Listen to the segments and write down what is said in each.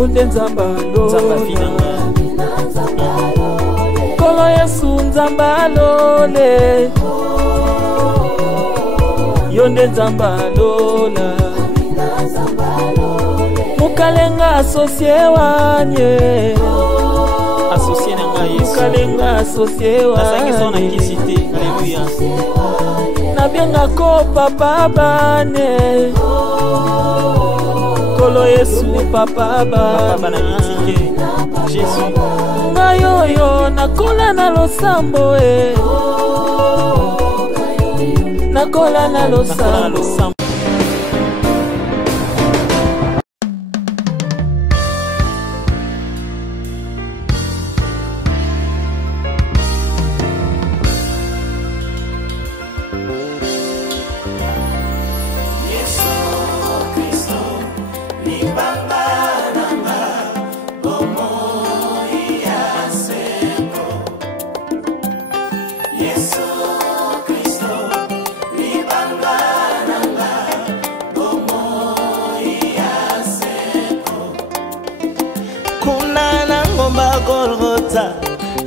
Yonde nzambalole Kolo Yesu nzambalole Yonde nzambalola Mukalenga asosie wanye Associé na Yesu Mukalenga asosie wanye Nasaki son kisite Alléluia Nabienga ko papa bane Kolo Yesu papa bana mitike Jésus Ngayoyo nakola na losambo Nakola na losambo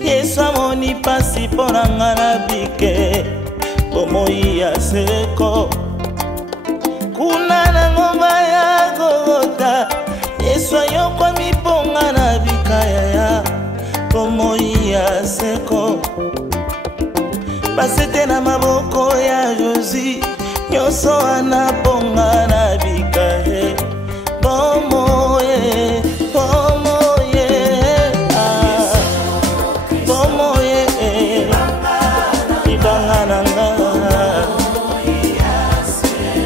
Yesu amoni pasi pona ngana bike bomoi ya seko kuna na ngoma ya Golgotha Yesu ayokwa miponga na bikaya ya bomoi ya seko basete na maboko ya Josi nyoso anaponga na bikaya bomoi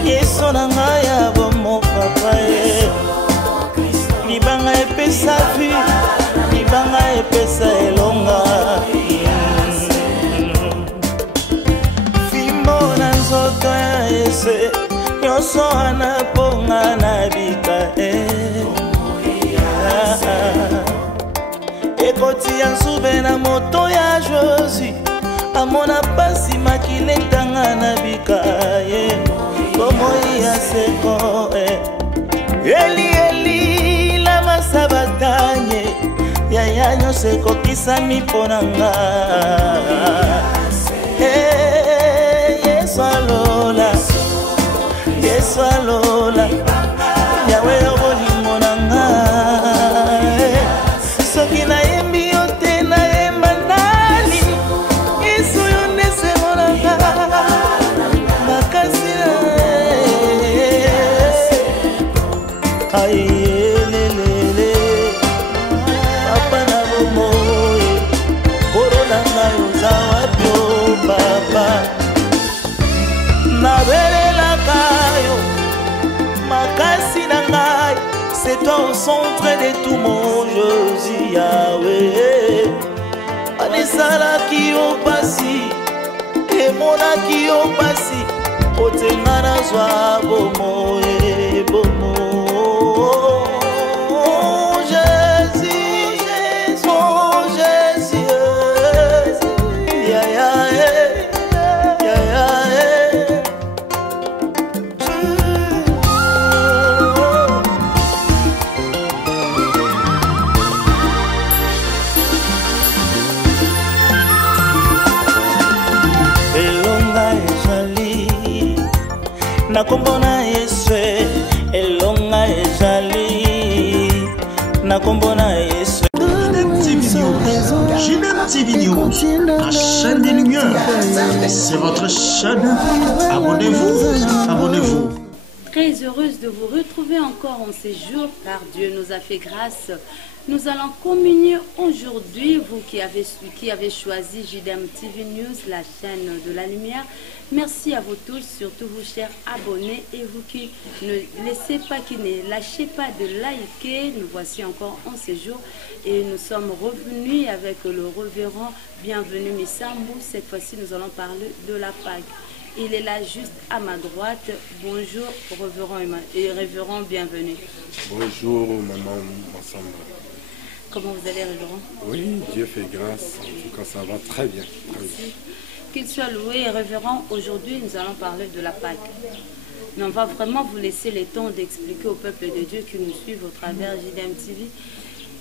Yesu nanga ya bomo papa libanga epesa vi libanga epesa elonga fimbo na nzoto ya Yesu nyoso anaponga na bika ekoti ya nzube na moto ya Josi amona pasi makiletanga na bikaye bomoi ya seko Eli Eli lama sabatanye yaya nyonso ekokisami mponanga Yesu alola Yesu alola yawe obolingo nanga soki nayembi yo te nayemba nani Yesu yo nde semonanga makasi na ayelelele papa na bomoi korona ngai oza wapi o papa nabelelaka yo makasi na ngai c'est toi au centre de tout mon Jésus Yahweh anesalaki yo pasi emonaki yo pasi otenga nazwa bomoi bomo nakombona Yesu elonga ezali nakombona Yesu JDM TV News, la chaîne des lumières. C'est votre chaîne. Abonnez-vous, abonnez-vous. Très heureuse de vous retrouver encore en ces jours car Dieu nous a fait grâce. Nous allons communier aujourd'hui, vous qui avez choisi JDM TV News, la chaîne de la lumière. Merci à vous tous, surtout vous chers abonnés et vous qui ne lâchez pas de liker. Nous voici encore en séjour et nous sommes revenus avec le révérend Bienvenu Missambu. Cette fois-ci, nous allons parler de la Pâque. Il est là juste à ma droite. Bonjour révérend Bienvenu. Bonjour maman Massamba. Comment vous allez révérend? Oui, Dieu fait grâce. En tout cas, ça va très bien. Très bien. Qu'il soit loué et révérend, aujourd'hui nous allons parler de la Pâque. Mais on va vraiment vous laisser le temps d'expliquer au peuple de Dieu qui nous suivent au travers JDM TV,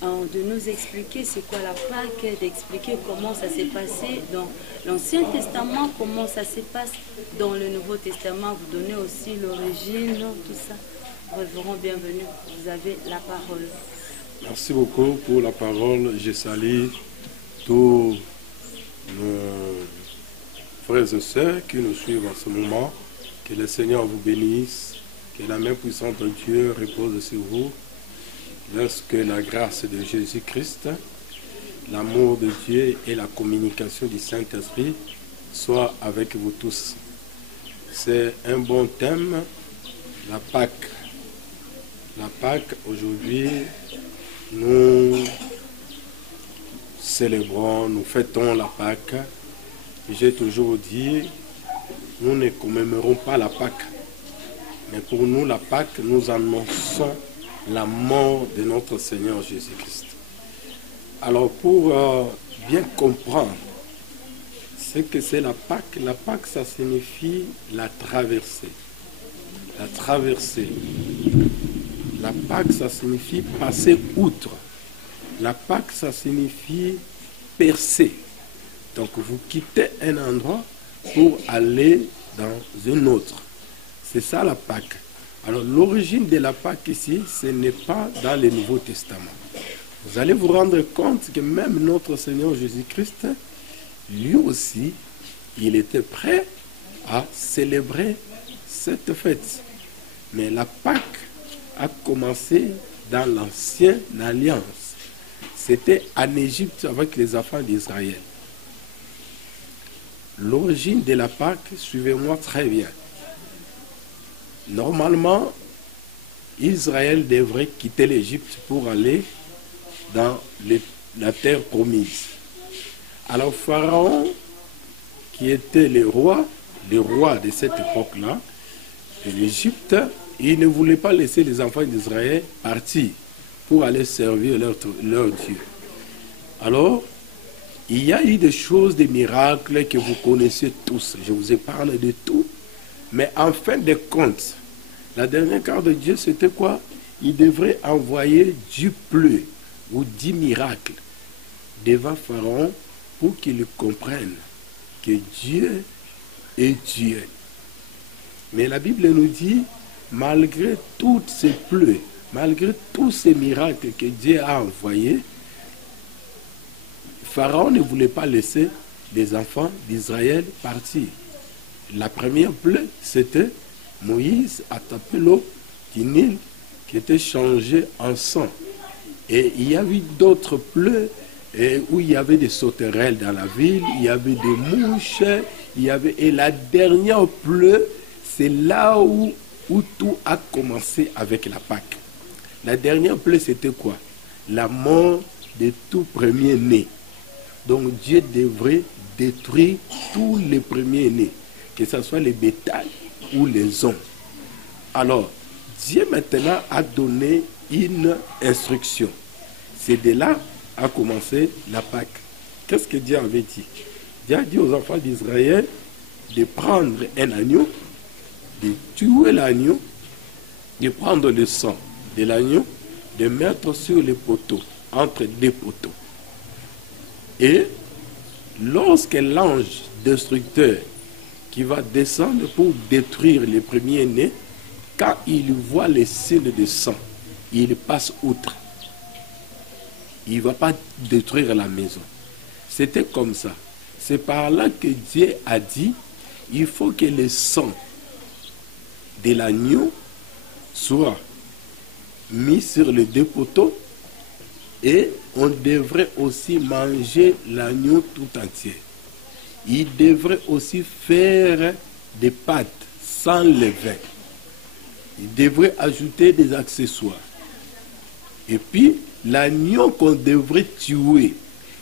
de nous expliquer c'est quoi la Pâque, d'expliquer comment ça s'est passé dans l'Ancien Testament, comment ça se passe dans le Nouveau Testament, vous donner aussi l'origine, tout ça. Révérend, bienvenue, vous avez la parole. Merci beaucoup pour la parole. Je salue tous nos frères et sœurs qui nous suivent en ce moment. Que le Seigneur vous bénisse, que la main puissante de Dieu repose sur vous, lorsque la grâce de Jésus-Christ, l'amour de Dieu et la communication du Saint-Esprit soient avec vous tous. C'est un bon thème, la Pâque. La Pâque, aujourd'hui, nous célébrons, nous fêtons la Pâque. J'ai toujours dit, nous ne commémorons pas la Pâque. Mais pour nous, la Pâque, nous annonçons la mort de notre Seigneur Jésus-Christ. Alors, pour bien comprendre ce que c'est la Pâque, ça signifie la traversée. La traversée. La Pâque, ça signifie passer outre. La Pâque, ça signifie percer. Donc, vous quittez un endroit pour aller dans un autre. C'est ça la Pâque. Alors l'origine de la Pâque ici, ce n'est pas dans le Nouveau Testament. Vous allez vous rendre compte que même notre Seigneur Jésus-Christ, lui aussi, il était prêt à célébrer cette fête. Mais la Pâque a commencé dans l'Ancienne Alliance. C'était en Égypte avec les enfants d'Israël. L'origine de la Pâque, suivez-moi très bien. Normalement, Israël devrait quitter l'Égypte pour aller dans la terre promise. Alors Pharaon, qui était le roi de cette époque-là, de l'Égypte, il ne voulait pas laisser les enfants d'Israël partir pour aller servir leur Dieu. Alors, il y a eu des choses, des miracles que vous connaissez tous. Je vous ai parlé de tout. Mais en fin de compte, la dernière carte de Dieu, c'était quoi? Il devrait envoyer du pleu ou 10 miracles devant Pharaon pour qu'il comprenne que Dieu est Dieu. Mais la Bible nous dit, malgré toutes ces pleux, malgré tous ces miracles que Dieu a envoyés, Pharaon ne voulait pas laisser les enfants d'Israël partir. La première plaie, c'était Moïse a tapé l'eau du Nil qui était changée en sang. Et il y avait d'autres plaies où il y avait des sauterelles dans la ville, il y avait des mouches, et la dernière plaie, c'est là où tout a commencé avec la Pâque. La dernière plaie, c'était quoi? La mort de tout premier-né. Donc Dieu devrait détruire tous les premiers-nés, que ce soit les bétails ou les hommes. Alors, Dieu maintenant a donné une instruction. C'est de là a commencé la Pâque. Qu'est-ce que Dieu avait dit? Dieu a dit aux enfants d'Israël de prendre un agneau, de tuer l'agneau, de prendre le sang de l'agneau, de mettre sur les poteaux, entre deux poteaux. Et lorsque l'ange destructeur qui va descendre pour détruire les premiers-nés, quand il voit les signes de sang, il passe outre. Il ne va pas détruire la maison. C'était comme ça. C'est par là que Dieu a dit, il faut que le sang de l'agneau soit mis sur les deux poteaux. Et on devrait aussi manger l'agneau tout entier. Il devrait aussi faire des pâtes sans levain. Il devrait ajouter des accessoires. Et puis, l'agneau qu'on devrait tuer,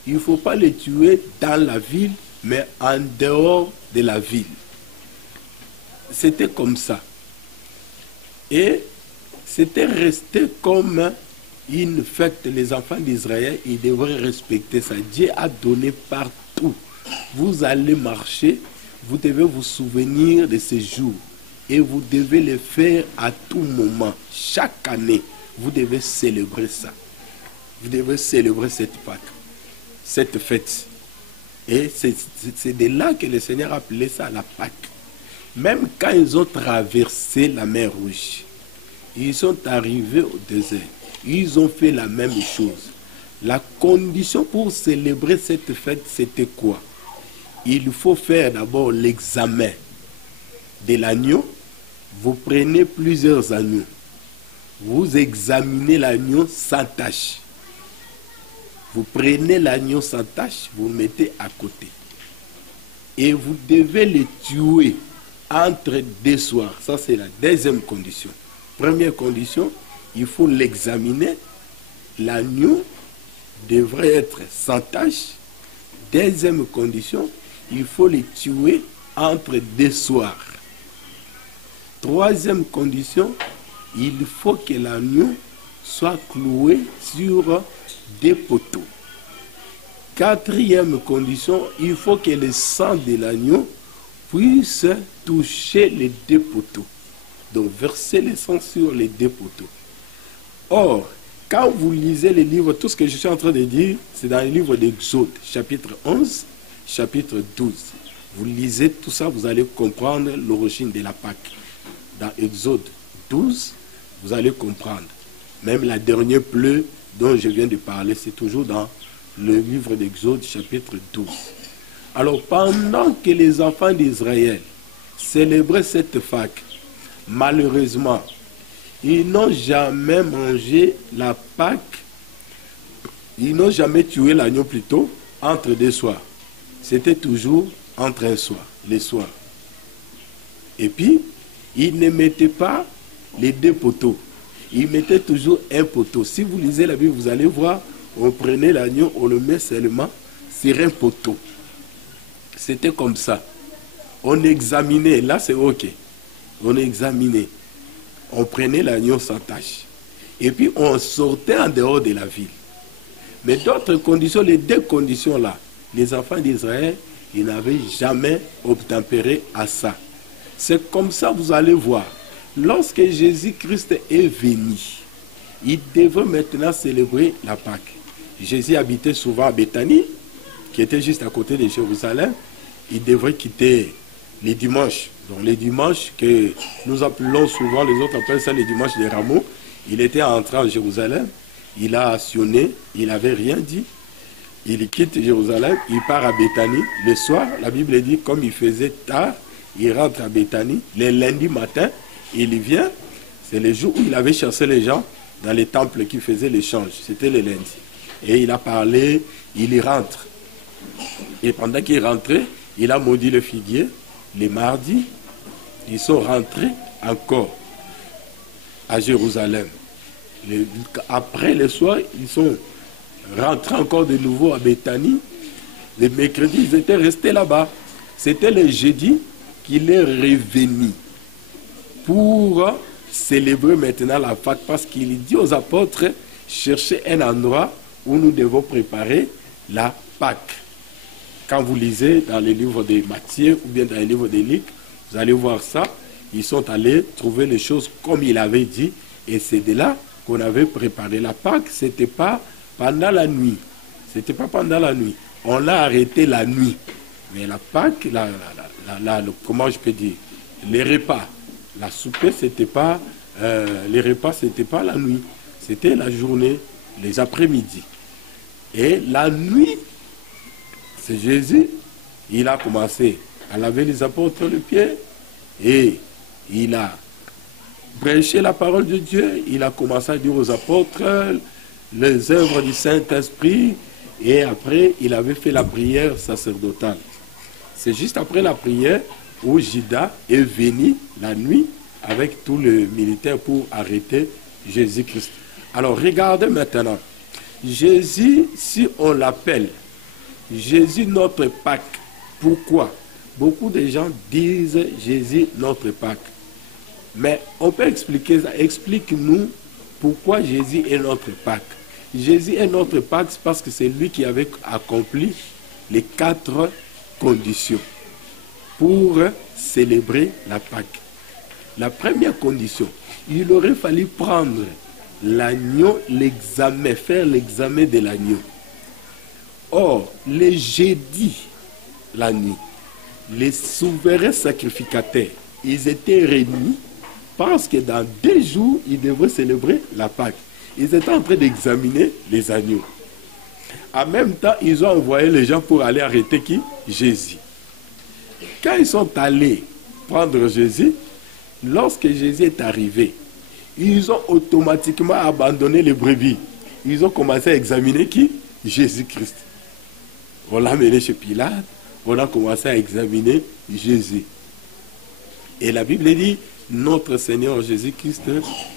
il ne faut pas le tuer dans la ville, mais en dehors de la ville. C'était comme ça. Et c'était resté comme une fête. Les enfants d'Israël, ils devraient respecter ça. Dieu a donné partout. Vous allez marcher, vous devez vous souvenir de ces jours. et vous devez le faire à tout moment. Chaque année, vous devez célébrer ça. Vous devez célébrer cette Pâque, cette fête. Et c'est de là que le Seigneur a appelé ça la Pâque. Même quand ils ont traversé la mer Rouge, ils sont arrivés au désert. Ils ont fait la même chose. La condition pour célébrer cette fête, c'était quoi? Il faut faire d'abord l'examen de l'agneau. Vous prenez plusieurs agneaux. Vous examinez l'agneau sans tache. Vous prenez l'agneau sans tache, vous le mettez à côté. Et vous devez le tuer entre 2 soirs. Ça, c'est la deuxième condition. Première condition, il faut l'examiner. L'agneau devrait être sans tache. Deuxième condition, il faut le tuer entre 2 soirs. Troisième condition, il faut que l'agneau soit cloué sur 2 poteaux. Quatrième condition, il faut que le sang de l'agneau puisse toucher les 2 poteaux. Donc, verser le sang sur les 2 poteaux. Or, quand vous lisez les livres, tout ce que je suis en train de dire, c'est dans le livre d'Exode, chapitre 11, chapitre 12. Vous lisez tout ça, vous allez comprendre l'origine de la Pâque. Dans Exode 12, vous allez comprendre. Même la dernière pluie dont je viens de parler, c'est toujours dans le livre d'Exode, chapitre 12. Alors, pendant que les enfants d'Israël célébraient cette Pâque, malheureusement, ils n'ont jamais mangé la Pâque, ils n'ont jamais tué l'agneau plutôt entre 2 soirs. C'était toujours entre un soir, les soirs. Et puis, ils ne mettaient pas les 2 poteaux. Ils mettaient toujours un poteau. Si vous lisez la Bible, vous allez voir, on prenait l'agneau, on le met seulement sur un poteau. C'était comme ça. On examinait, là c'est ok. On examinait. On prenait l'agneau sans tache. Et puis on sortait en dehors de la ville. Mais d'autres conditions, les 2 conditions là, les enfants d'Israël, ils n'avaient jamais obtempéré à ça. C'est comme ça, vous allez voir. Lorsque Jésus-Christ est venu, il devait maintenant célébrer la Pâque. Jésus habitait souvent à Béthanie, qui était juste à côté de Jérusalem. Il devrait quitter les dimanches. Donc les dimanches que nous appelons souvent, les autres appellent ça les dimanches des rameaux. Il était entré en Jérusalem, il a sonné, il n'avait rien dit. Il quitte Jérusalem, il part à Béthanie. Le soir, la Bible dit, comme il faisait tard, il rentre à Béthanie. Le lundi matin, il vient. C'est le jour où il avait chassé les gens dans les temples qui faisaient l'échange. C'était le lundi. Et il a parlé, il y rentre. Et pendant qu'il rentrait, il a maudit le figuier. Les mardis, ils sont rentrés encore à Jérusalem. Après le soir, ils sont rentrés encore de nouveau à Béthanie. Le mercredi, ils étaient restés là-bas. C'était le jeudi qu'il est revenu pour célébrer maintenant la Pâque, parce qu'il dit aux apôtres, cherchez un endroit où nous devons préparer la Pâque. Quand vous lisez dans les livres de Matthieu ou bien dans les livres de Luc, vous allez voir ça. Ils sont allés trouver les choses comme il avait dit, et c'est de là qu'on avait préparé la Pâque. C'était pas pendant la nuit. C'était pas pendant la nuit. On l'a arrêté la nuit. Mais la Pâque, comment je peux dire, les repas, la souper, c'était pas, les repas, c'était pas la nuit. C'était la journée, les après-midi. Et la nuit, c'est Jésus, il a commencé à laver les apôtres les pieds et il a prêché la parole de Dieu. Il a commencé à dire aux apôtres les œuvres du Saint-Esprit et après, il avait fait la prière sacerdotale. C'est juste après la prière où Judas est venu la nuit avec tous les militaires pour arrêter Jésus-Christ. Alors, regardez maintenant. Jésus, si on l'appelle Jésus notre Pâque, pourquoi? Beaucoup de gens disent Jésus notre Pâque. Mais on peut expliquer ça. Explique-nous pourquoi Jésus est notre Pâque. Jésus est notre Pâque parce que c'est lui qui avait accompli les 4 conditions pour célébrer la Pâque. La première condition, il aurait fallu prendre l'agneau, l'examen, faire l'examen de l'agneau. Or, les jeudis, la nuit, les souverains sacrificateurs, ils étaient réunis parce que dans 2 jours, ils devraient célébrer la Pâque. Ils étaient en train d'examiner les agneaux. En même temps, ils ont envoyé les gens pour aller arrêter qui? Jésus. Quand ils sont allés prendre Jésus, lorsque Jésus est arrivé, ils ont automatiquement abandonné les brebis. Ils ont commencé à examiner qui? Jésus-Christ. On l'a amené chez Pilate, on a commencé à examiner Jésus. Et la Bible dit, notre Seigneur Jésus-Christ,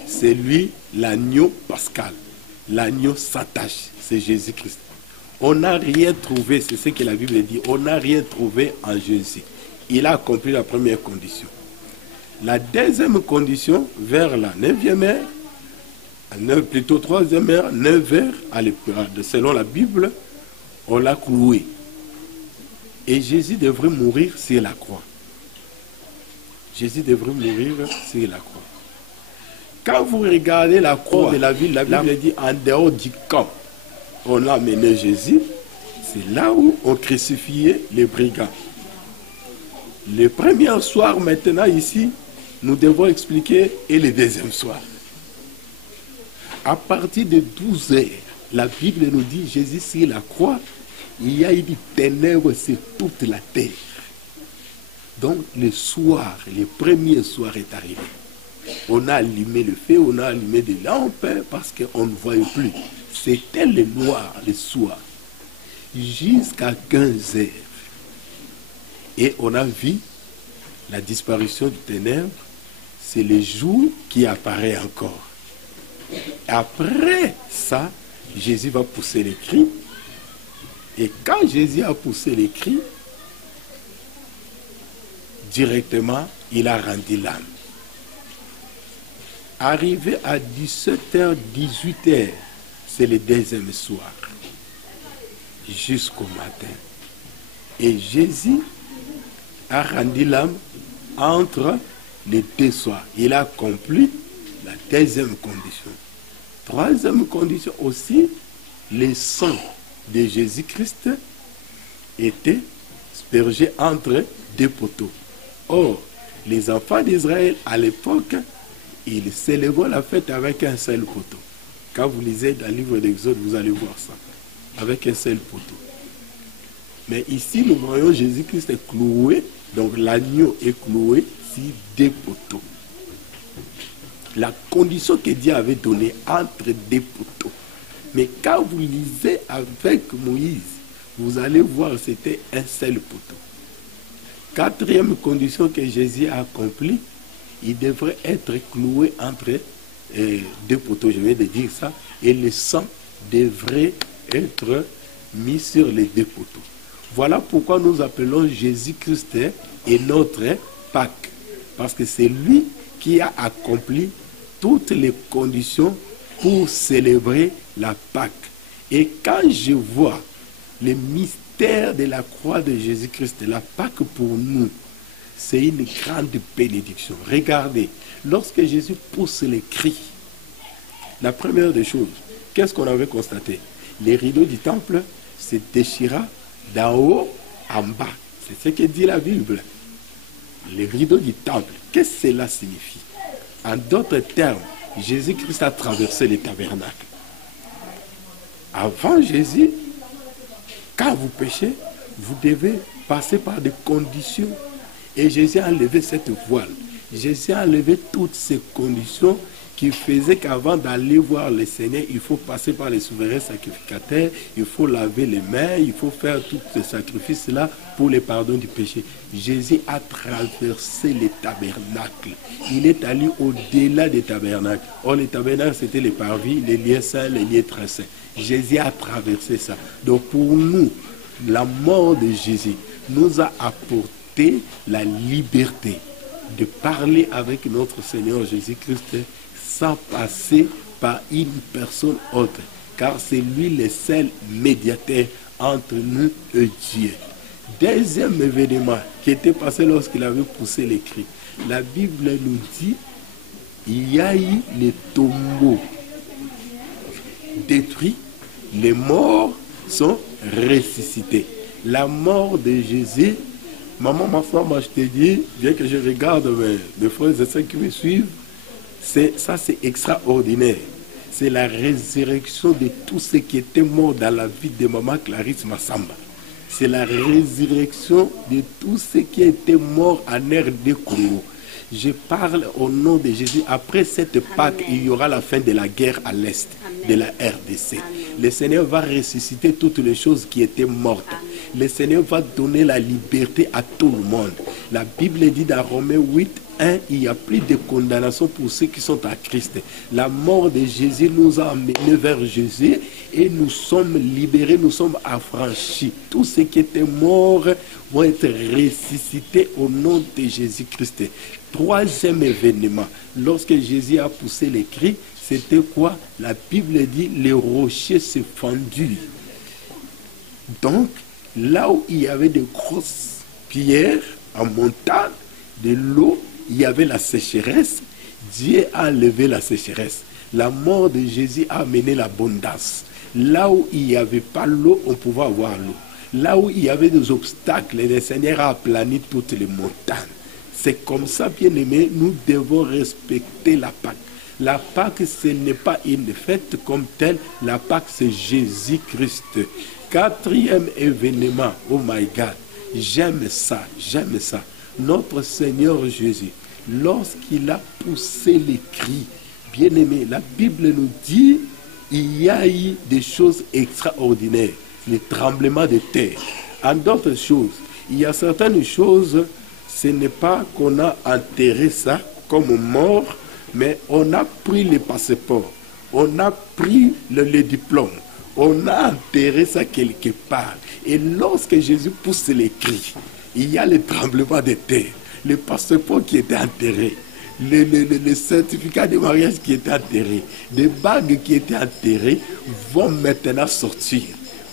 c'est lui l'agneau pascal. L'agneau sans tache, c'est Jésus-Christ. On n'a rien trouvé, c'est ce que la Bible dit, on n'a rien trouvé en Jésus. Il a accompli la première condition. La deuxième condition, vers la 9e heure, plutôt 3e heure, 9 heures, selon la Bible, on l'a cloué. Et Jésus devrait mourir sur la croix. Jésus devrait mourir sur la croix. Quand vous regardez la croix de la ville, la Bible dit en dehors du camp, on a amené Jésus. C'est là où on crucifiait les brigands. Le premier soir, maintenant ici, nous devons expliquer, et le deuxième soir. À partir de 12 heures, la Bible nous dit, Jésus sur la croix, il y a eu des ténèbres sur toute la terre. Donc le soir, le premier soir est arrivé. On a allumé le feu, on a allumé des lampes parce qu'on ne voyait plus. C'était le noir, le soir, jusqu'à 15 heures. Et on a vu la disparition du ténèbre. C'est le jour qui apparaît encore. Après ça, Jésus va pousser les cris. Et quand Jésus a poussé les cris, directement, il a rendu l'âme. Arrivé à 17h, 18h, c'est le deuxième soir, jusqu'au matin. Et Jésus a rendu l'âme entre les 2 soirs. Il a accompli la deuxième condition. Troisième condition aussi, le sang de Jésus-Christ était aspergé entre 2 poteaux. Or, les enfants d'Israël, à l'époque, ils célébraient la fête avec un seul poteau. Quand vous lisez dans le livre d'Exode, vous allez voir ça, avec un seul poteau. Mais ici, nous voyons Jésus-Christ est cloué, donc l'agneau est cloué sur 2 poteaux. La condition que Dieu avait donnée entre 2 poteaux. Mais quand vous lisez avec Moïse, vous allez voir que c'était un seul poteau. Quatrième condition que Jésus a accomplie, il devrait être cloué entre 2 poteaux, je viens de dire ça, et le sang devrait être mis sur les 2 poteaux. Voilà pourquoi nous appelons Jésus-Christ et notre Pâque, parce que c'est lui qui a accompli toutes les conditions pour célébrer la Pâque. Et quand je vois le mystère de la croix de Jésus-Christ, la Pâque pour nous, c'est une grande bénédiction. Regardez, lorsque Jésus pousse les cris, la première des choses, qu'est-ce qu'on avait constaté? Les rideaux du temple se déchira d'en haut en bas. C'est ce que dit la Bible. Les rideaux du temple, qu'est-ce que cela signifie? En d'autres termes, Jésus-Christ a traversé les tabernacles. Avant Jésus, quand vous péchez, vous devez passer par des conditions. Et Jésus a enlevé cette voile. Jésus a enlevé toutes ces conditions qui faisaient qu'avant d'aller voir le Seigneur, il faut passer par les souverains sacrificateurs, il faut laver les mains, il faut faire tous ces sacrifices-là pour le pardon du péché. Jésus a traversé les tabernacles. Il est allé au-delà des tabernacles. Or, les tabernacles, c'était les parvis, les lieux saints, les lieux très saints. Jésus a traversé ça. Donc, pour nous, la mort de Jésus nous a apporté la liberté de parler avec notre Seigneur Jésus-Christ sans passer par une personne autre, car c'est lui le seul médiateur entre nous et Dieu. Deuxième événement qui était passé lorsqu'il avait poussé les cris. La Bible nous dit, il y a eu les tombeaux détruits, les morts sont ressuscités. La mort de Jésus, maman, ma femme, moi, je te dis, bien que je regarde mes frères et sœurs qui me suivent, ça c'est extraordinaire. C'est la résurrection de tous ceux qui étaient morts dans la vie de maman Clarisse Massamba. C'est la résurrection de tous ceux qui étaient morts en RD Congo. Je parle au nom de Jésus. Après cette Pâque, il y aura la fin de la guerre à l'est de la RDC. Amen. Le Seigneur va ressusciter toutes les choses qui étaient mortes. Amen. Le Seigneur va donner la liberté à tout le monde. La Bible dit dans Romains 8, 1, il n'y a plus de condamnation pour ceux qui sont à Christ. La mort de Jésus nous a amenés vers Jésus et nous sommes libérés, nous sommes affranchis. Tous ceux qui étaient morts vont être ressuscités au nom de Jésus-Christ. Troisième événement, lorsque Jésus a poussé les cris, c'était quoi? La Bible dit, les rochers se fendirent. Donc, là où il y avait de grosses pierres en montagne, de l'eau, il y avait la sécheresse. Dieu a enlevé la sécheresse. La mort de Jésus a amené l'abondance. Là où il n'y avait pas l'eau, on pouvait avoir l'eau. Là où il y avait des obstacles, le Seigneur a aplani toutes les montagnes. C'est comme ça, bien-aimés, nous devons respecter la Pâque. La Pâque, ce n'est pas une fête comme telle. La Pâque, c'est Jésus-Christ. Quatrième événement, oh my God, j'aime ça, j'aime ça. Notre Seigneur Jésus, lorsqu'il a poussé les cris, bien-aimés, la Bible nous dit, il y a eu des choses extraordinaires, les tremblements de terre. En d'autres choses, il y a certaines choses, ce n'est pas qu'on a enterré ça comme mort, mais on a pris les passeports, on a pris le diplôme, on a enterré ça quelque part. Et lorsque Jésus pousse les cris, il y a le tremblement de terre, le passeport qui était enterré, le certificat de mariage qui était enterré, les bagues qui étaient enterrées vont maintenant sortir.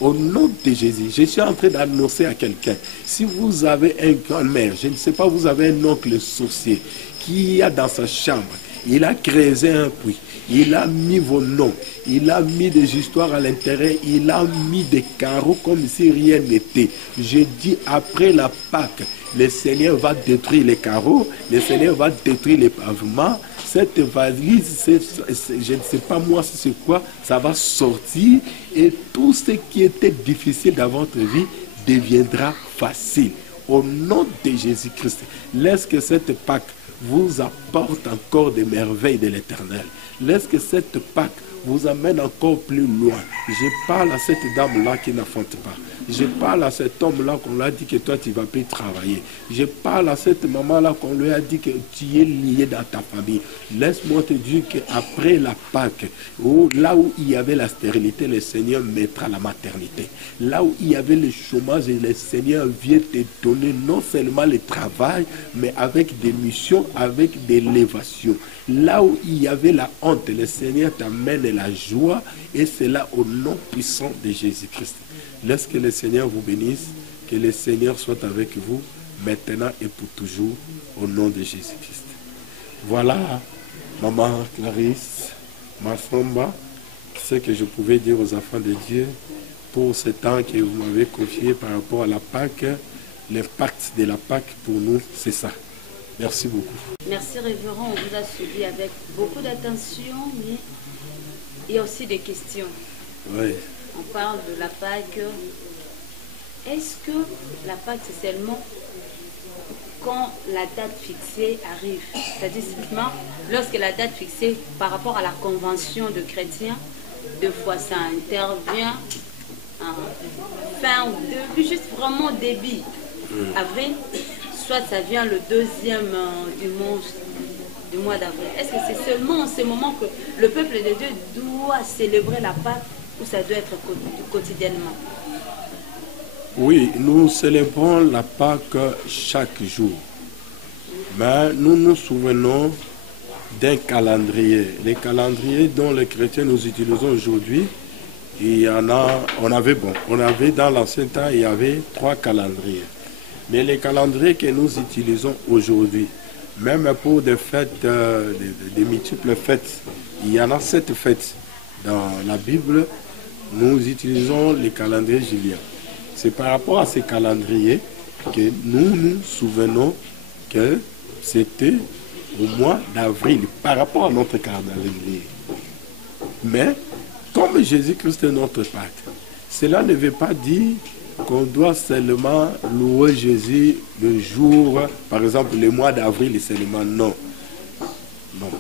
Au nom de Jésus, je suis en train d'annoncer à quelqu'un, si vous avez un grand-mère, je ne sais pas, vous avez un oncle sorcier qui a dans sa chambre, il a creusé un puits, il a mis vos noms, il a mis des histoires à l'intérieur, il a mis des carreaux comme si rien n'était. Je dis, après la Pâque, le Seigneur va détruire les carreaux, le Seigneur va détruire les pavements. Cette valise, je ne sais pas moi si c'est quoi, ça va sortir et tout ce qui était difficile dans votre vie deviendra facile. Au nom de Jésus-Christ, laisse que cette Pâque vous apporte encore des merveilles de l'Éternel. Laisse que cette Pâque vous amène encore plus loin. Je parle à cette dame-là qui n'enfante pas. Je parle à cet homme-là qu'on lui a dit que toi tu ne vas plus travailler. Je parle à cette maman-là qu'on lui a dit que tu es lié dans ta famille. Laisse-moi te dire qu'après la Pâque, là où il y avait la stérilité, le Seigneur mettra la maternité. Là où il y avait le chômage, le Seigneur vient te donner non seulement le travail, mais avec des missions, avec des élévations. Là où il y avait la honte, le Seigneur t'amène la joie, et c'est là au nom puissant de Jésus-Christ. Laisse que le Seigneur vous bénisse, que le Seigneur soit avec vous, maintenant et pour toujours, au nom de Jésus-Christ. Voilà, maman Clarisse Massamba, ce que je pouvais dire aux enfants de Dieu pour ce temps que vous m'avez confié par rapport à la Pâque. L'impact de la Pâque pour nous, c'est ça. Merci beaucoup. Merci révérend, on vous a suivi avec beaucoup d'attention, mais il y a aussi des questions. Oui. On parle de la Pâque. Est-ce que la Pâque, c'est seulement quand la date fixée arrive? C'est-à-dire simplement, lorsque la date fixée par rapport à la convention de chrétiens, deux fois ça intervient en fin ou début, juste vraiment début avril, soit ça vient le deuxième dimanche du mois d'avril. Est-ce que c'est seulement en ce moment que le peuple de Dieu doit célébrer la Pâque ou ça doit être quotidiennement? Oui, nous célébrons la Pâque chaque jour. Mais nous nous souvenons d'un calendrier. Les calendriers dont les chrétiens nous utilisons aujourd'hui, on avait dans l'ancien temps, il y avait 3 calendriers. Mais les calendriers que nous utilisons aujourd'hui, Même pour des fêtes, des multiples fêtes, il y en a 7 fêtes. Dans la Bible, nous utilisons les calendriers juliens. C'est par rapport à ces calendriers que nous nous souvenons que c'était au mois d'avril, par rapport à notre calendrier. Mais, comme Jésus-Christ est notre Pâque, cela ne veut pas dire qu'on doit seulement louer Jésus le jour, par exemple le mois d'avril seulement, non. Non.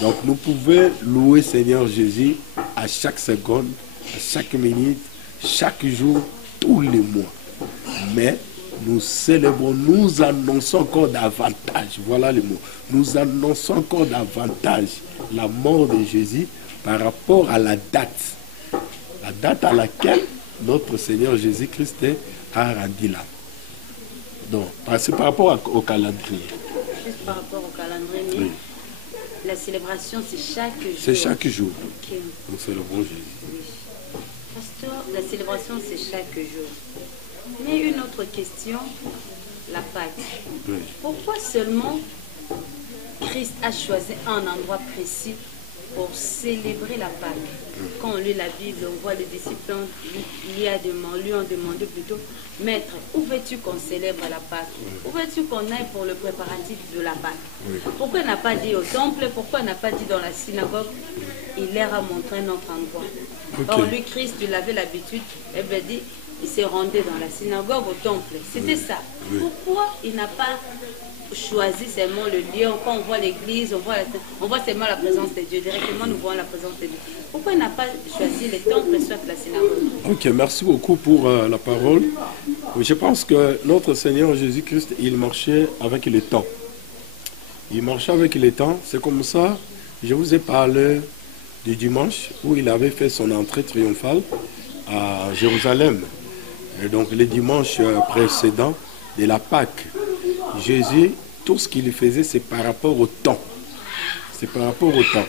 Donc nous pouvons louer Seigneur Jésus à chaque seconde, à chaque minute, chaque jour, tous les mois. Mais nous célébrons, nous annonçons encore davantage, voilà le mot, nous annonçons encore davantage la mort de Jésus par rapport à la date à laquelle notre Seigneur Jésus-Christ a rendu l'âme. Donc, c'est par rapport au calendrier. Juste par rapport au calendrier, oui. La célébration, c'est chaque jour. C'est chaque jour. Ok. Nous célébrons Jésus. Oui. Pasteur, la célébration, c'est chaque jour. Mais une autre question, la Pâque. Oui. Pourquoi seulement Christ a choisi un endroit précis pour célébrer la Pâque? Quand on lit la Bible, on voit les disciples lui ont demandé plutôt, Maître, où veux-tu qu'on célèbre la Pâque? Où veux-tu qu'on aille pour le préparatif de la Pâque? Oui. Pourquoi il n'a pas dit au temple? Pourquoi il n'a pas dit dans la synagogue? Il leur a montré notre endroit. Okay. Or, lui, Christ, il avait l'habitude, il avait dit, il s'est rendu dans la synagogue, au temple. C'était ça. Oui. Pourquoi il n'a pas choisi seulement le lieu? Quand on voit l'église, on voit seulement la présence de Dieu. Directement, nous voyons la présence de Dieu. Pourquoi il n'a pas choisi les temples, soit la synagogue? Ok, merci beaucoup pour la parole. Je pense que notre Seigneur Jésus-Christ, il marchait avec le temps. Il marchait avec le temps. C'est comme ça, je vous ai parlé du dimanche où il avait fait son entrée triomphale à Jérusalem. Et donc le dimanche précédent de la Pâque, Jésus, tout ce qu'il faisait, c'est par rapport au temps. C'est par rapport au temps.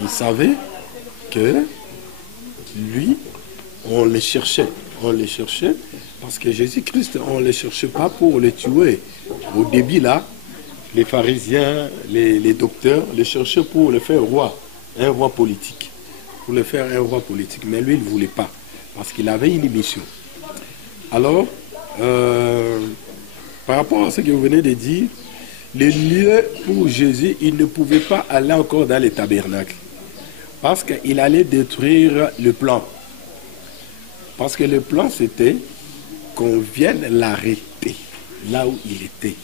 Il savait que lui, on le cherchait. On le cherchait parce que Jésus-Christ, on ne le cherchait pas pour le tuer. Au début, là, les pharisiens, les docteurs le cherchaient pour le faire roi, un roi politique. Pour le faire un roi politique. Mais lui, il ne voulait pas parce qu'il avait une mission. Alors, par rapport à ce que vous venez de dire, le lieu pour Jésus, il ne pouvait pas aller encore dans les tabernacles. Parce qu'il allait détruire le plan. Parce que le plan, c'était qu'on vienne l'arrêter là où il était.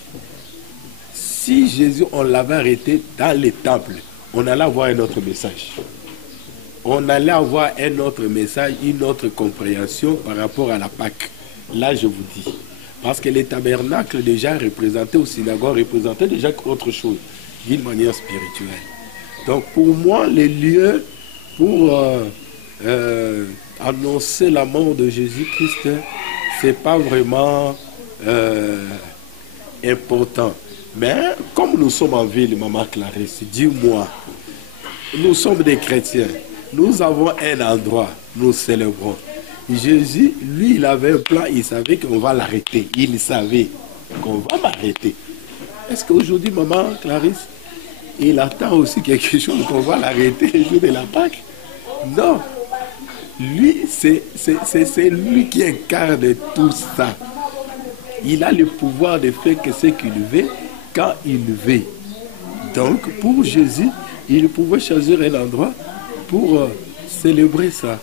Si Jésus, on l'avait arrêté dans les temples, on allait avoir un autre message. On allait avoir un autre message, une autre compréhension par rapport à la Pâque. Là, je vous dis. Parce que les tabernacles déjà représentés aux synagogues représentaient déjà autre chose, d'une manière spirituelle. Donc pour moi, les lieux pour annoncer la mort de Jésus-Christ, c'est pas vraiment important. Mais comme nous sommes en ville, Maman Clarisse, dis-moi, nous sommes des chrétiens, nous avons un endroit, nous célébrons. Jésus, lui, il avait un plan, il savait qu'on va l'arrêter. Il savait qu'on va m'arrêter. Est-ce qu'aujourd'hui, Maman Clarisse, il attend aussi quelque chose qu'on va l'arrêter le jour de la Pâque? Non. Lui, c'est lui qui incarne tout ça. Il a le pouvoir de faire que ce qu'il veut, quand il veut. Donc, pour Jésus, il pouvait choisir un endroit pour célébrer ça.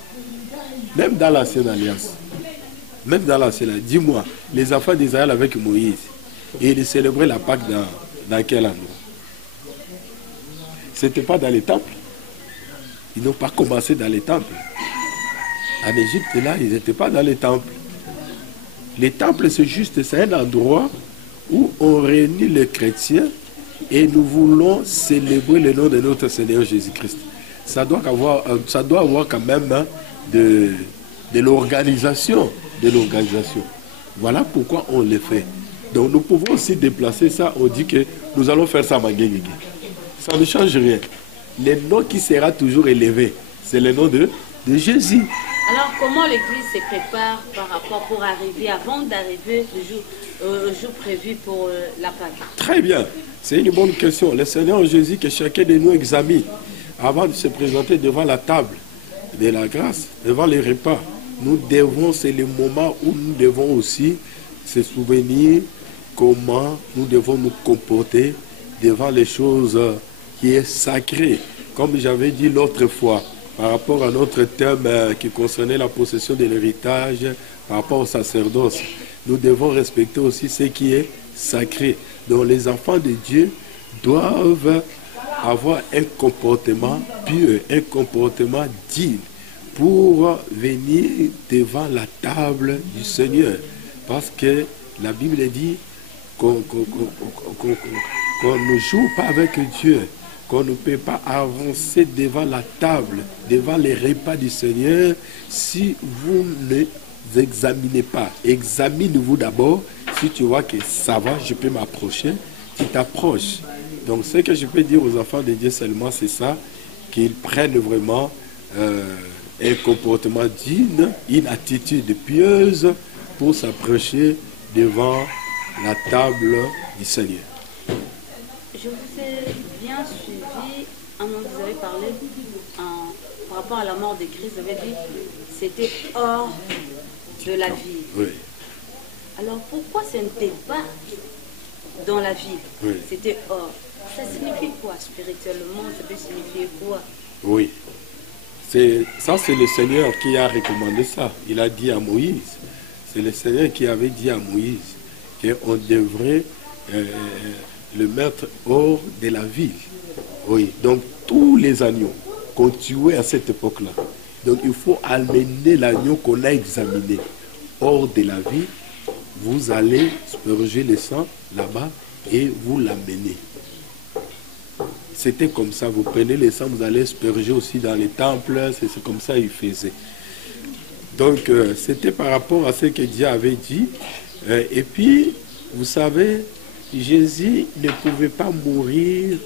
Même dans l'Ancienne Alliance. Même dans l'Ancienne Alliance. Dis-moi, les enfants d'Israël avec Moïse, et ils célébraient la Pâque dans quel endroit? Ce n'était pas dans les temples. Ils n'ont pas commencé dans les temples. En Égypte, là, ils n'étaient pas dans les temples. Les temples, c'est un endroit où on réunit les chrétiens et nous voulons célébrer le nom de notre Seigneur Jésus-Christ. Ça doit avoir quand même de l'organisation. Voilà pourquoi on le fait. Donc nous pouvons aussi déplacer ça. On dit que nous allons faire ça à Manguégué. Ça ne change rien. Le nom qui sera toujours élevé, c'est le nom de Jésus. Alors, comment l'Église se prépare par rapport pour arriver, avant d'arriver au jour prévu pour la Pâque? Très bien. C'est une bonne question. Le Seigneur Jésus, que chacun de nous examine avant de se présenter devant la table de la grâce, devant les repas. Nous devons, c'est le moment où nous devons aussi se souvenir comment nous devons nous comporter devant les choses qui est sacrées. Comme j'avais dit l'autre fois, par rapport à notre thème qui concernait la possession de l'héritage, par rapport au sacerdoce, nous devons respecter aussi ce qui est sacré. Donc les enfants de Dieu doivent avoir un comportement pieux, un comportement digne pour venir devant la table du Seigneur. Parce que la Bible dit qu'on ne joue pas avec Dieu, qu'on ne peut pas avancer devant la table, devant les repas du Seigneur, si vous ne examinez pas. Examine-vous d'abord. Si tu vois que ça va, je peux m'approcher, tu t'approches. Donc ce que je peux dire aux enfants de Dieu seulement, c'est ça, qu'ils prennent vraiment un comportement digne, une attitude pieuse pour s'approcher devant la table du Seigneur. Je vous ai bien suivi, vous avez parlé par rapport à la mort de Christ, vous avez dit que c'était hors de la vie. Oui. Alors pourquoi ce n'était pas dans la vie? Oui. C'était hors. Ça signifie quoi spirituellement? Ça peut signifier quoi? Oui. Ça, c'est le Seigneur qui a recommandé ça. Il a dit à Moïse. C'est le Seigneur qui avait dit à Moïse qu'on devrait le mettre hors de la ville. Oui. Donc, tous les agneaux qu'on tuait à cette époque-là. Donc, il faut amener l'agneau qu'on a examiné hors de la ville. Vous allez asperger le sang là-bas et vous l'amenez. C'était comme ça, vous prenez le sang, vous allez asperger aussi dans les temples, c'est comme ça qu'il faisait. Donc, c'était par rapport à ce que Dieu avait dit. Et puis, vous savez, Jésus ne pouvait pas mourir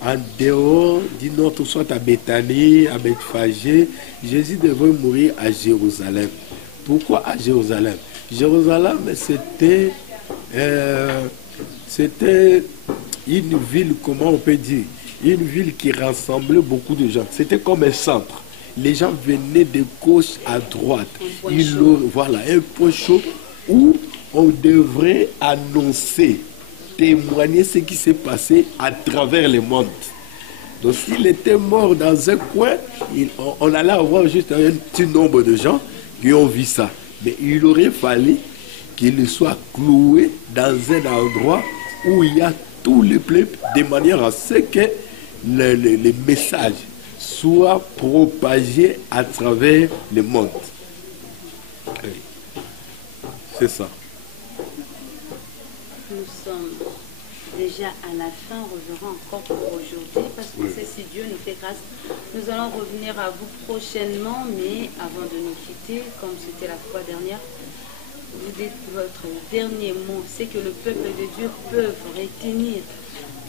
en dehors d'une autre, soit à Béthanie, à Bethphagée. Jésus devait mourir à Jérusalem. Pourquoi à Jérusalem? Jérusalem, c'était une ville, comment on peut dire, une ville qui rassemblait beaucoup de gens. C'était comme un centre. Les gens venaient de gauche à droite. Voilà, un point chaud où on devrait annoncer, témoigner ce qui s'est passé à travers le monde. Donc s'il était mort dans un coin, on allait avoir juste un petit nombre de gens qui ont vu ça. Mais il aurait fallu qu'il soit cloué dans un endroit où il y a tout le peuple, de manière à ce que les messages soient propagés à travers le monde. C'est ça. Nous sommes déjà à la fin, on reverra encore pour aujourd'hui, parce que c'est si Dieu nous fait grâce. Nous allons revenir à vous prochainement, mais avant de nous quitter, comme c'était la fois dernière, vous dites votre dernier mot, c'est que le peuple de Dieu peut retenir.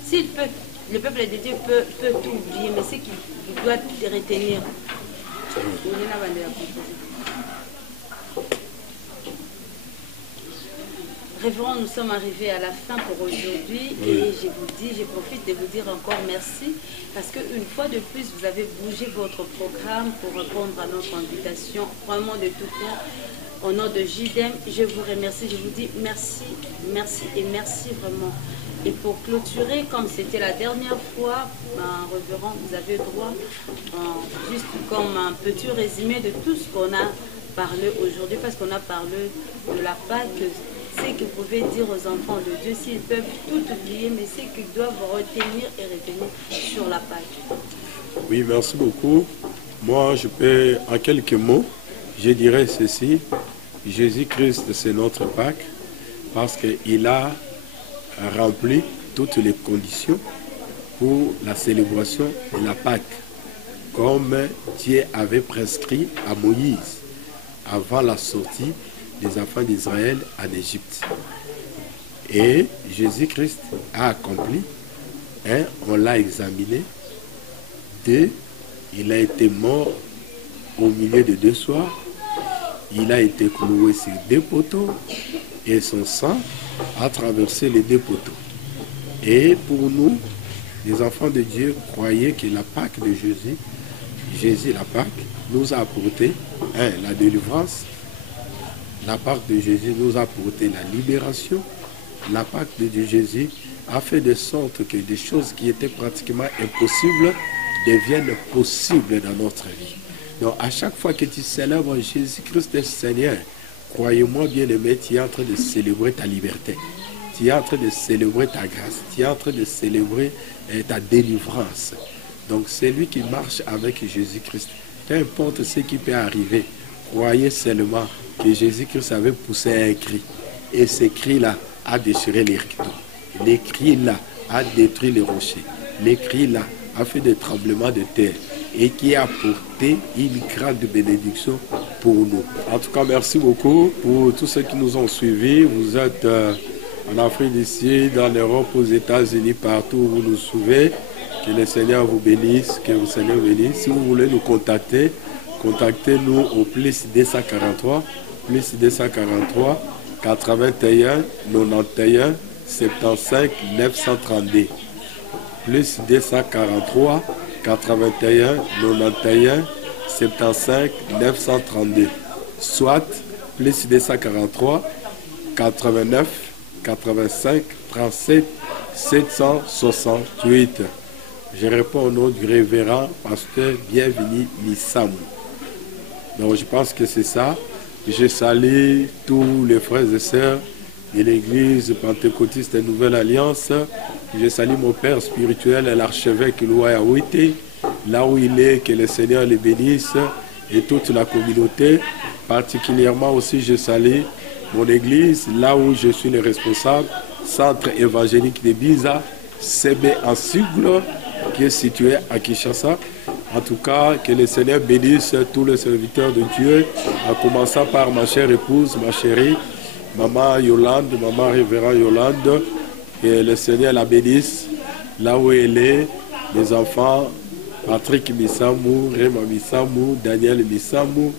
S'il peut, le peuple de Dieu peut tout oublier, mais c'est qu'il doit retenir. Révérend, nous sommes arrivés à la fin pour aujourd'hui et je profite de vous dire encore merci parce qu'une fois de plus, vous avez bougé votre programme pour répondre à notre invitation, vraiment de tout cœur. Au nom de JDEM, je vous remercie, je vous dis merci, merci et merci vraiment. Et pour clôturer, comme c'était la dernière fois, révérend, vous avez droit, juste comme un petit résumé de tout ce qu'on a parlé aujourd'hui, parce qu'on a parlé de la Pâque, c'est que vous pouvez dire aux enfants de Dieu s'ils peuvent tout oublier, mais c'est qu'ils doivent retenir et retenir sur la Pâque. Oui, merci beaucoup. Moi, je peux, en quelques mots, je dirais ceci. Jésus-Christ, c'est notre Pâque, parce qu'il a rempli toutes les conditions pour la célébration de la Pâque, comme Dieu avait prescrit à Moïse avant la sortie des enfants d'Israël en Égypte. Et Jésus-Christ a accompli. Un, on l'a examiné. Deux, il a été mort au milieu de deux soirs. Il a été cloué sur 2 poteaux et son sang a traversé les 2 poteaux. Et pour nous, les enfants de Dieu, croyez que la Pâque de Jésus, la Pâque, nous a apporté la délivrance. La Pâque de Jésus nous a apporté la libération. La Pâque de Jésus a fait de sorte que des choses qui étaient pratiquement impossibles deviennent possibles dans notre vie. Donc à chaque fois que tu célèbres Jésus-Christ est Seigneur, croyez-moi bien aimé, tu es en train de célébrer ta liberté. Tu es en train de célébrer ta grâce. Tu es en train de célébrer ta délivrance. Donc c'est lui qui marche avec Jésus-Christ. Peu importe ce qui peut arriver, croyez seulement que Jésus-Christ avait poussé un cri. Et ce cri-là a déchiré les rideaux. Les cris-là a détruit les rochers. Les cris-là a fait des tremblements de terre et qui a apporté une grande bénédiction pour nous. En tout cas, merci beaucoup pour tous ceux qui nous ont suivis. Vous êtes en Afrique du Sud, en Europe, aux États-Unis, partout où vous nous suivez. Que le Seigneur vous bénisse, que le Seigneur vous bénisse. Si vous voulez nous contacter, contactez-nous au plus 243, plus 243 81 91 75 932. Plus 243 81 91 75 932. Soit plus 243 89 85 37 768. Je réponds au nom du révérend pasteur Bienvenu Missamou. Donc je pense que c'est ça. Je salue tous les frères et sœurs de l'église pentecôtiste de Nouvelle Alliance. Je salue mon père spirituel, l'archevêque Louaya Ouité, là où il est, que le Seigneur le bénisse, et toute la communauté. Particulièrement aussi, je salue mon église, là où je suis le responsable, centre évangélique de Biza, CB en Sugle, qui est situé à Kinshasa. En tout cas, que le Seigneur bénisse tous les serviteurs de Dieu, en commençant par ma chère épouse, ma chérie, maman Yolande, maman révérend Yolande. Que le Seigneur la bénisse là où elle est, les enfants, Patrick Missamou, Réma Missamou, Daniel Missamou,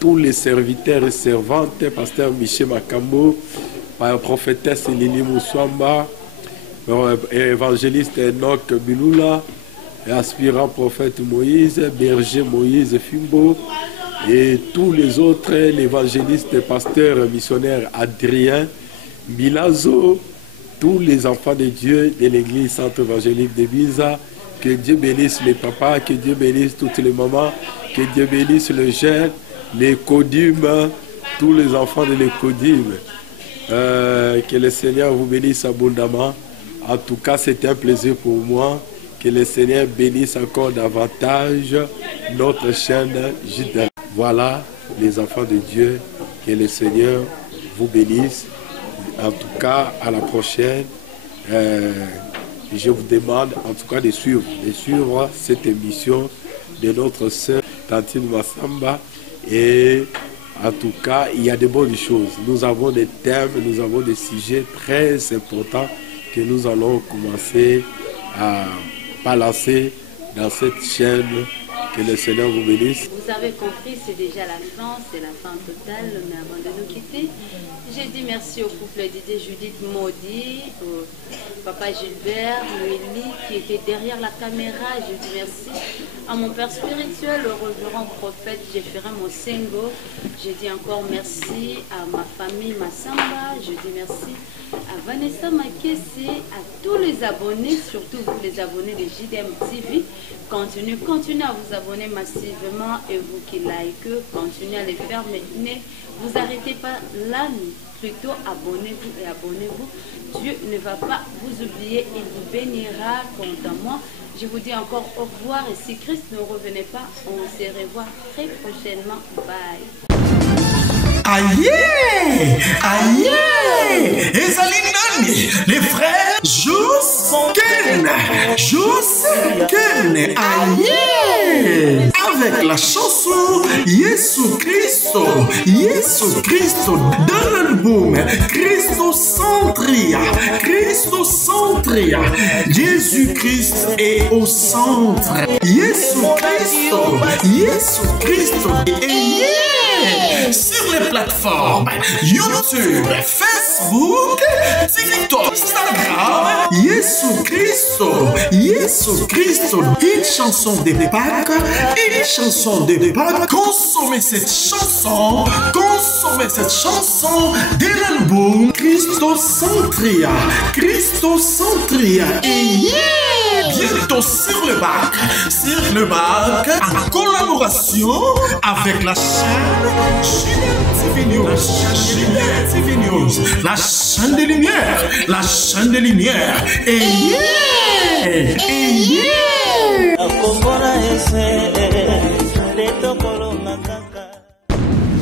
tous les serviteurs et servantes, pasteur Michel Makambo, prophétesse Lili Moussouamba, évangéliste Enoch Biloula, aspirant prophète Moïse, berger Moïse Fimbo, et tous les autres, l'évangéliste pasteur missionnaire Adrien Milazo, tous les enfants de Dieu de l'église centre évangélique de Biza. Que Dieu bénisse les papas, que Dieu bénisse toutes les mamans, que Dieu bénisse les jeunes, les codymes, tous les enfants de l'écodyme. Que le Seigneur vous bénisse abondamment. En tout cas, c'était un plaisir pour moi. Que le Seigneur bénisse encore davantage notre chaîne JDL. Voilà les enfants de Dieu. Que le Seigneur vous bénisse. En tout cas, à la prochaine. Je vous demande en tout cas de suivre cette émission de notre sœur Tantine Massamba. Et en tout cas, il y a de bonnes choses. Nous avons des thèmes, nous avons des sujets très importants que nous allons commencer à balancer dans cette chaîne. Que le Seigneur vous bénisse. Vous avez compris, c'est déjà la fin, c'est la fin totale. Mais avant de nous quitter, j'ai dit merci au couple Didier Judith Maudit, au papa Gilbert, Noélie qui était derrière la caméra. Je dis merci à mon père spirituel, le révérend prophète Jefferin Mosengo. Je dis encore merci à ma famille Massamba. Je dis merci à Vanessa Makessi, à tous les abonnés, surtout vous les abonnés de JDM TV. Continuez à vous abonner massivement, et vous qui likez, continuez à les faire, mais ne vous arrêtez pas là, plutôt abonnez-vous et abonnez-vous. Dieu ne va pas vous oublier, il vous bénira. Quant à moi, je vous dis encore au revoir, et si Christ ne revenait pas, on se revoit très prochainement. Bye. Aïe, aïe, ezali nani, les frères Jus Ken, aïe, avec la chanson Yesu Christo dans l'album Christo Centria, Jésus-Christ est au centre, Yesu Christo, et sur les plateformes YouTube, Facebook, TikTok, Instagram. Yesu Christo, une chanson de Pâques, une chanson de Pâques. Consommez cette chanson de l'album Christo Centria. Et bientôt sur le bac, en collaboration avec la chaîne JDM TV News, la chaîne des lumières, et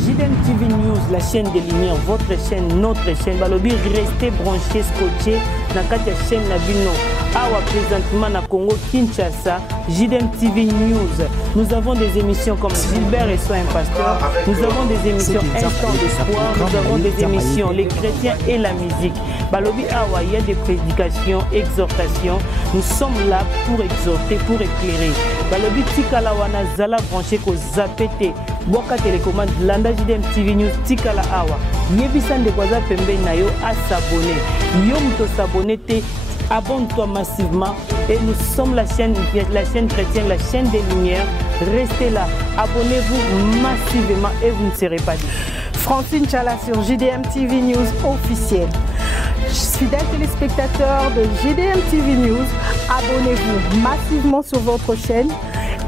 JDM TV News, la chaîne des lumières, votre chaîne, notre chaîne. Balobi, restez branchés, scotchés, na kati ya chaîne na bino. Awa présentement na Congo Kinshasa, JDM TV News. Nous avons des émissions comme Gilbert et Soin Pasteur. Nous avons des émissions Instant d'espoir. Nous avons des émissions Les chrétiens et la musique. Balobi Awa, il y a des prédications, exhortations. Nous sommes là pour exhorter, pour éclairer. Balobi Tikala wana zala branché ko zapete. Boka télécommande Landa JDM TV News Tikala Awa. Yebisan de kwaza pembe na yo à s'abonner. Yo mto s'abonner te. Abonne-toi massivement et nous sommes la chaîne chrétienne, la chaîne des lumières. Restez là, abonnez-vous massivement et vous ne serez pas dit. Francine Chala sur JDM TV News officiel. Fidèles téléspectateurs de JDM TV News, abonnez-vous massivement sur votre chaîne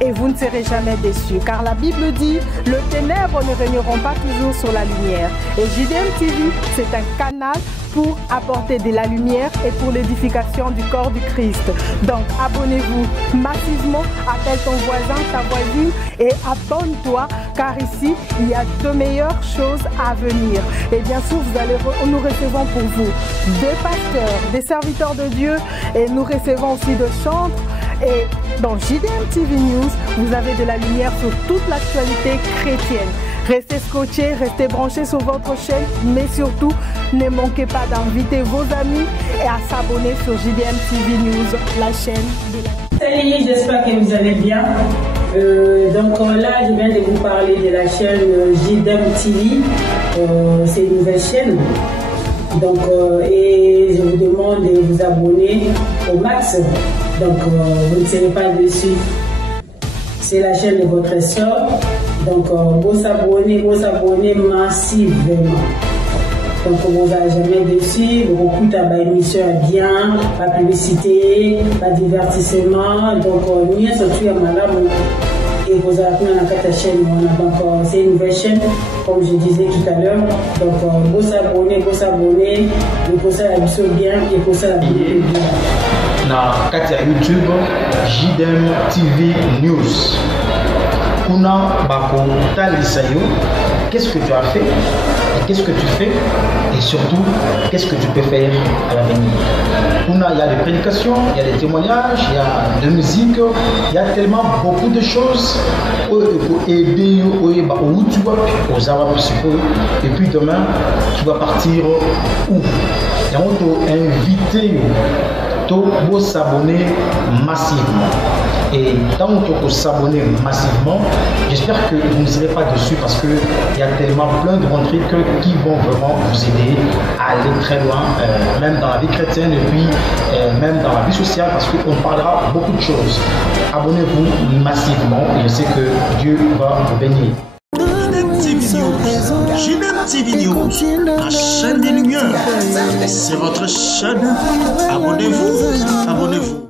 et vous ne serez jamais déçus. Car la Bible dit, le ténèbre ne régneront pas toujours sur la lumière. Et JDM TV, c'est un canal pour apporter de la lumière et pour l'édification du corps du Christ. Donc abonnez-vous massivement, appelle ton voisin, ta voisine et abonne-toi car ici il y a de meilleures choses à venir. Et bien sûr nous recevons pour vous des pasteurs, des serviteurs de Dieu et nous recevons aussi de chantres. Et dans JDM TV News, vous avez de la lumière sur toute l'actualité chrétienne. Restez scotchés, restez branchés sur votre chaîne, mais surtout, ne manquez pas d'inviter vos amis et à s'abonner sur JDM TV News, la chaîne de la... Salut, j'espère que vous allez bien. Donc là, je viens de vous parler de la chaîne JDM TV. C'est une nouvelle chaîne. Donc, et je vous demande de vous abonner au max. Donc, vous ne serez pas déçus. C'est la chaîne de votre soeur. Donc, vous s'abonnez massivement. Donc, vous n'allez jamais déçu. Vous écoutez la émission bien, la publicité, le divertissement. Donc, nous sommes à Malamu. Et vous avez la chaîne. Donc, c'est une nouvelle chaîne, comme je disais tout à l'heure. Donc, vous s'abonnez, et pour ça, la mission bien, et pour ça, la vidéo bien. Na katia YouTube JDM TV News. Kuna bako talisayo. Qu'est-ce que tu as fait et qu'est-ce que tu fais et surtout qu'est-ce que tu peux faire à l'avenir. Kuna il y a des prédications, il y a des témoignages, il y a de musique, il y a tellement beaucoup de choses et puis demain tu vas partir où? On t'a invité pour s'abonner massivement. Et tant que vous s'abonner massivement, j'espère que vous ne serez pas dessus parce qu'il y a tellement plein de bons trucs qui vont vraiment vous aider à aller très loin, même dans la vie chrétienne et puis même dans la vie sociale parce qu'on parlera beaucoup de choses. Abonnez-vous massivement et je sais que Dieu va vous bénir. JDM TV News, la chaîne des lumières. C'est votre chaîne. Abonnez-vous.